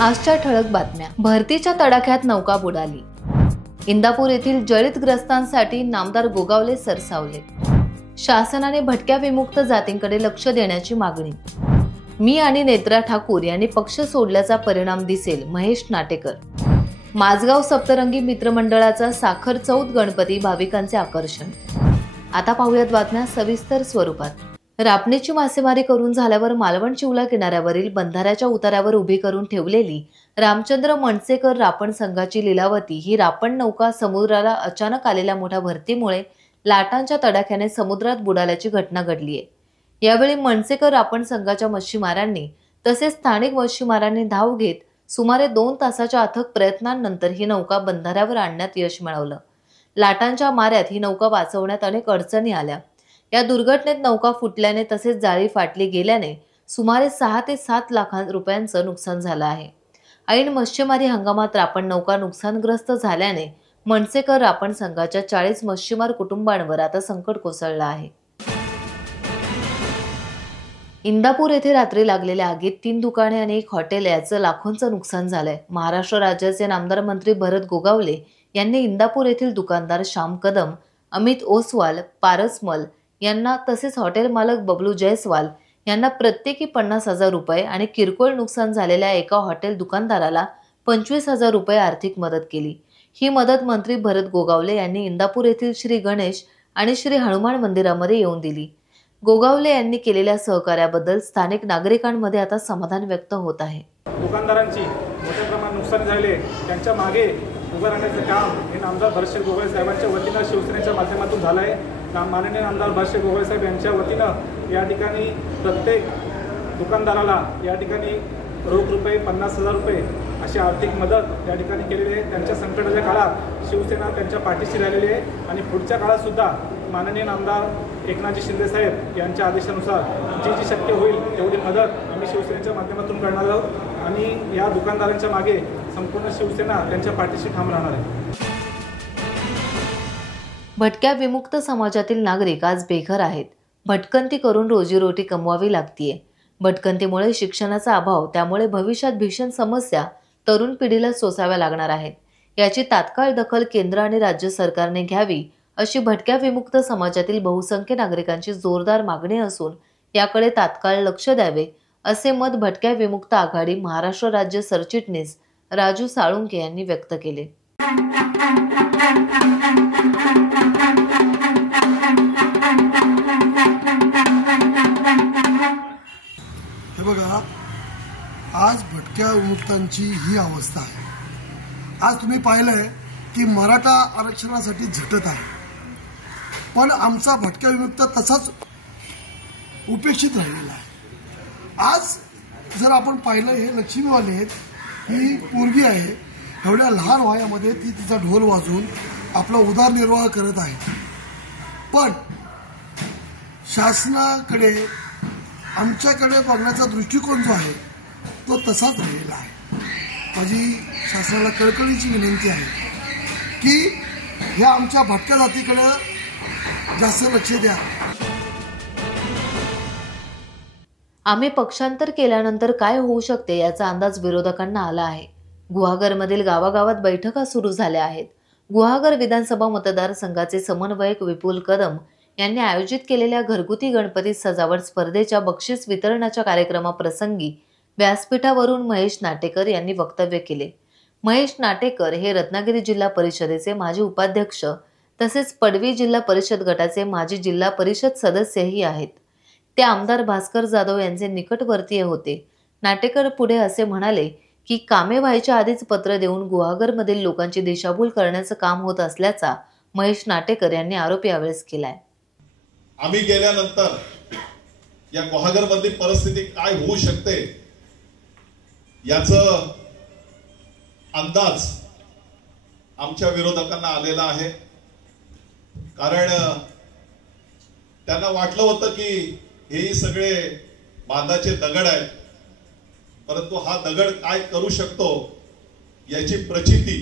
आजच्या ठळक बातम्या. भरतीच्या तडाख्यात नौका बुडाली. इंदापूर येथील जळीतग्रस्तांसाठी नामदार गोगावले सरसावले. शासनाने भटक्या विमुक्त जातींकडे लक्ष देण्याची मागणी. मी आणि नेत्रा ठाकूर यांनी पक्ष सोडल्याचा परिणाम दिसेल, महेश नाटेकर. माझगाव सप्तरंगी मित्रमंडळाचा साखर चौथ गणपती भाविकांचे आकर्षण. आता पाहूयात बातम्या सविस्तर स्वरूपात. रापणीची मासेमारी करून झाल्यावर मालवण चिवला किनाऱ्यावरील बंधाऱ्याच्या उतार्यावर उभी करून ठेवलेली रामचंद्र मणसेकर रापण संघाची लीलावती ही रापण नौका समुद्राला अचानक आलेल्या मोठ्या भरतीमुळे लाटांच्या तडाख्याने समुद्रात बुडाल्याची घटना घडली आहे. यावेळी मणसेकर रापण संघाच्या मच्छीमारांनी तसेच स्थानिक मच्छीमारांनी धाव घेत सुमारे 2 तासाच्या अथक प्रयत्नांनंतर ही नौका बंधाऱ्यावर आणण्यात यश मिळवलं. लाटांच्या माऱ्यात ही नौका वाचवण्यात अनेक अडचणी आल्या. या दुर्घटनेत नौका फुटल्याने तसेच जाळी फाटली गेल्याने सुमारे 6 ते 7 लाख रुपयांचं नुकसान झालं आहे. ऐन मच्छीमारी हंगामात रापण नौका नुकसानग्रस्त झाल्याने मणसेकर रापण संघाच्या 40 मच्छीमार कुटुंबांवर आता संकट कोसळलं आहे. इंदापूर येथे रात्री लागलेल्या आगीत 3 दुकाने आणि 1 हॉटेल याचं लाखोंचं नुकसान झालंय. महाराष्ट्र राज्याचे नामदार मंत्री भरत गोगावले यांनी इंदापूर येथील दुकानदार श्याम कदम, अमित ओसवाल, पारसमल यांना तसेच हॉटेल मालक बबलू जयस्वाल यांना प्रत्येकी 50,000 रुपये आणि किरकोळ नुकसान झालेल्या एका हॉटेल दुकानदाराला 25,000 रुपये आर्थिक मदत केली. ही मदत मंत्री भरत गोगावले यांनी इंदापूर येथील श्री गणेश आणि श्री हनुमान मंदिरामध्ये येऊन दिली. गोगावले यांनी केलेल्या सहकार्याबद्दल स्थानिक नागरिकांमध्ये आता समाधान व्यक्त होत आहे. दुकानदारांची मोठ्या प्रमाणात नुकसान झाले, त्यांच्या मागे उभं राहण्याचं काम हे नामदार भरतशेठ गोगावले साहेबांच्या वतीनं शिवसेनेच्या माध्यमातून झालं आहे. माननीय नामदार भरतशेठ गोगावले साहेब यांच्या वतीनं या ठिकाणी प्रत्येक दुकानदाराला या ठिकाणी रोख रुपये 50,000 रुपये अशी आर्थिक मदत या ठिकाणी केलेली आहे. त्यांच्या संकटाच्या काळात शिवसेना त्यांच्या पाठीशी राहिलेली आहे आणि पुढच्या काळात सुद्धा माननीय नामदार एकनाथजी शिंदे साहेब यांच्या आदेशानुसार जी शक्य होईल तेवढी मदत आम्ही शिवसेनेच्या माध्यमातून करणार आहोत आणि या दुकानदारांच्या मागे संपूर्ण शिवसेना त्यांच्या पाठीशी ठाम राहणार आहे. भटक्या विमुक्त समाजातील नागरिक आज बेघर आहेत. भटकंती करून रोजीरोटी कमवावी लागतीये. भटकंतीमुळे शिक्षणाचा अभाव, त्यामुळे भविष्यात भीषण समस्या तरुण पिढीला सोसाव्या लागणार आहेत. याची तात्काळ दखल केंद्र आणि राज्य सरकारने घ्यावी अशी भटक्या विमुक्त समाजातील बहुसंख्य नागरिकांची जोरदार मागणी असून याकडे तात्काळ लक्ष द्यावे असे मत भटक्या विमुक्त आघाडी महाराष्ट्र राज्य सरचिटणीस राजू साळुंके यांनी व्यक्त केले. हे बघा, आज भटक्या विमुक्तांची ही अवस्था आहे. आज तुम्ही पाहिलंय की मराठा आरक्षणासाठी झटत आहे, पण आमचा भटक्या विमुक्त तसाच उपेक्षित राहिलेला आहे. आज जर आपण पाहिलं, हे लक्ष्मीवाले आहेत, ही पोरगी आहे, एवढ्या लहान वयामध्ये ती तिचा ढोल वाजवून आपला उदरनिर्वाह करत आहे. पण शासनाकडे आमच्याकडे बघण्याचा दृष्टिकोन जो आहे तो तसाच राहिलेला आहे. माझी शासनाला कळकळीची विनंती आहे की ह्या आमच्या भटक्या जातीकडे जास्त लक्ष द्या. आम्ही पक्षांतर केल्यानंतर काय होऊ शकते याचा अंदाज विरोधकांना आला आहे. गुहागरमधील गावागावात बैठका सुरू झाल्या आहेत. गुहागर विधानसभा मतदारसंघाचे समन्वयक विपुल कदम यांनी आयोजित केलेल्या घरगुती गणपती सजावट स्पर्धेच्या बक्षीस वितरणाच्या कार्यक्रमाप्रसंगी व्यासपीठावरून महेश नाटेकर यांनी वक्तव्य केले. महेश नाटेकर हे रत्नागिरी जिल्हा परिषदेचे माजी उपाध्यक्ष तसेच पडवी जिल्हा परिषद गटाचे माजी जिल्हा परिषद सदस्यही आहेत. ते आमदार भास्कर जाधव यांचे निकटवर्तीय होते. नाटेकर पुढे असे म्हणाले की कामे व्हायच्या आधीच पत्र देऊन गुहागरमधील लोकांची दिशाभूल करण्याचं काम होत असल्याचा महेश नाटेकर यांनी आरोप यावेळेस केलाय. आम्ही गेल्यानंतर या गुहागरमधली परिस्थिती काय होऊ शकते याचं अंदाज आमच्या विरोधकांना आलेला आहे. कारण त्यांना वाटलं होतं की हे सगळे बांधाचे दगड आहेत, परंतु हा दगड काय करू शकतो याची प्रचिती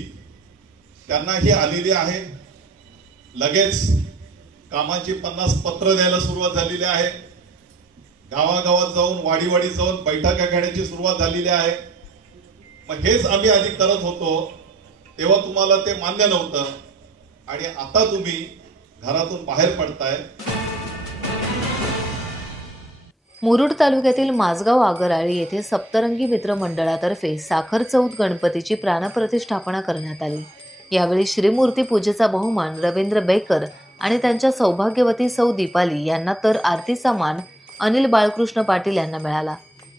त्यांनाही आलेली आहे. लगेच कामाची 50 पत्र द्यायला सुरुवात झालेली आहे. गावागावात जाऊन वाडी जाऊन बैठका घेण्याची सुरुवात झालेली आहे. मग हेच आम्ही आधी करत होतो, तेव्हा तुम्हाला ते मान्य नव्हतं आणि आता तुम्ही घरातून बाहेर पडताय. मुरुड तालुक्यातील माझगाव आगराळी येथे सप्तरंगी मित्र मंडळातर्फे साखर चौथ गणपतीची प्राणप्रतिष्ठापना करण्यात आली. यावेळी श्रीमूर्ती पूजेचा बहुमान रवींद्र बेकर आणि त्यांच्या सौभाग्यवती सौ दीपाली यांना तर आरतीचा मान अनिल बाळकृष्ण पाटील यांना मिळाला.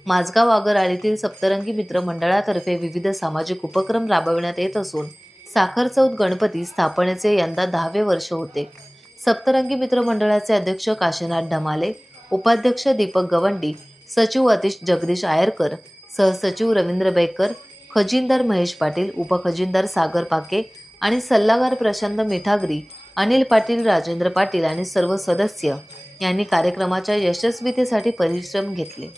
माझगाव आगराळीतील सप्तरंगी मित्र मंडळातर्फे विविध सामाजिक उपक्रम राबविण्यात येत असून साखर चौथ गणपती स्थापनेचे यंदा 10वे वर्ष होते. सप्तरंगी मित्र मंडळाचे अध्यक्ष काशीनाथ ढमाले, उपाध्यक्ष दीपक गवंडी, सचिव अतिश जगदीश आयरकर, सहसचिव रवींद्र बेकर, खजिनदार महेश पाटील, उपखजिनदार सागर पाके आणि सल्लागार प्रशांत मिठागरी, अनिल पाटील, राजेंद्र पाटील आणि सर्व सदस्य यांनी कार्यक्रमाच्या यशस्वीतेसाठी परिश्रम घेतले.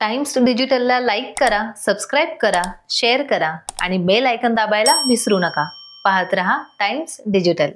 टाइम्स डिजिटलला लाईक करा, सबस्क्राईब करा, शेअर करा आणि बेल आयकॉन दाबायला विसरू नका. पाहत रहा टाइम्स डिजिटल.